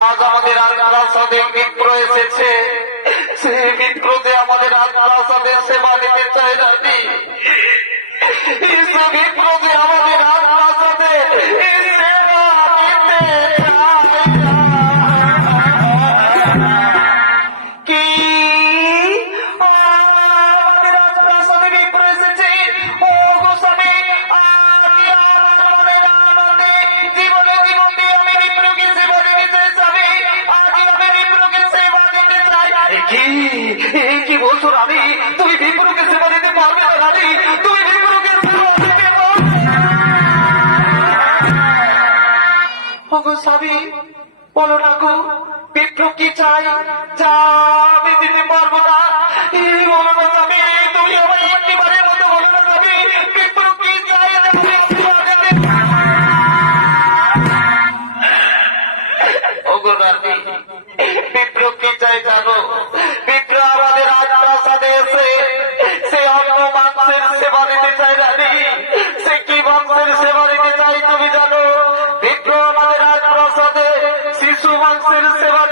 আজ আমাদের রাজপ্রাসাদে মিত্র এসেছে, সেই মিত্রতে আমাদের রাজপ্রাসাদের সেবা নিতে চায় রানী। সেই মিত্রতে আমাদের রাজপ্রাসাদে সেবা নিতে কি আমাদের রাজপ্রাসাদে মিত্র এসেছে। ও গোস্বামী, আমি আমার মনের আনন্দে জীবনে জীবন দিয়ে আমি মিত্রকে সেবা দিতে চাই স্বামী। আজ আমি মিত্রকে সেবা দিতে চাই। কি বলছো রানী? তুমি বিপ্রকে সেবা দিতে পারবে না রানী? তুমি বিপ্রকে সেবা দিতে পারবে না? ও গোস্বামী, বলো না গো, বিপ্র কি চাই? যা আমি দিতে পারবো না। বলো না স্বামী, তুমি আমার একটিবারের মতো বলো না স্বামী, বিপ্র কি চাই? ওগো রানী, বিপ্র কি চাই জানো? বিপ্র আমাদের রাজপ্রাসাদে এসে সে অন্য মাংসের সেবা দিতে চাই রানী। সে কি মাংসের সেবা দিতে চাই তুমি জানো? বিপ্র আমাদের রাজপ্রাসাদে শিশু মাংসের সেবা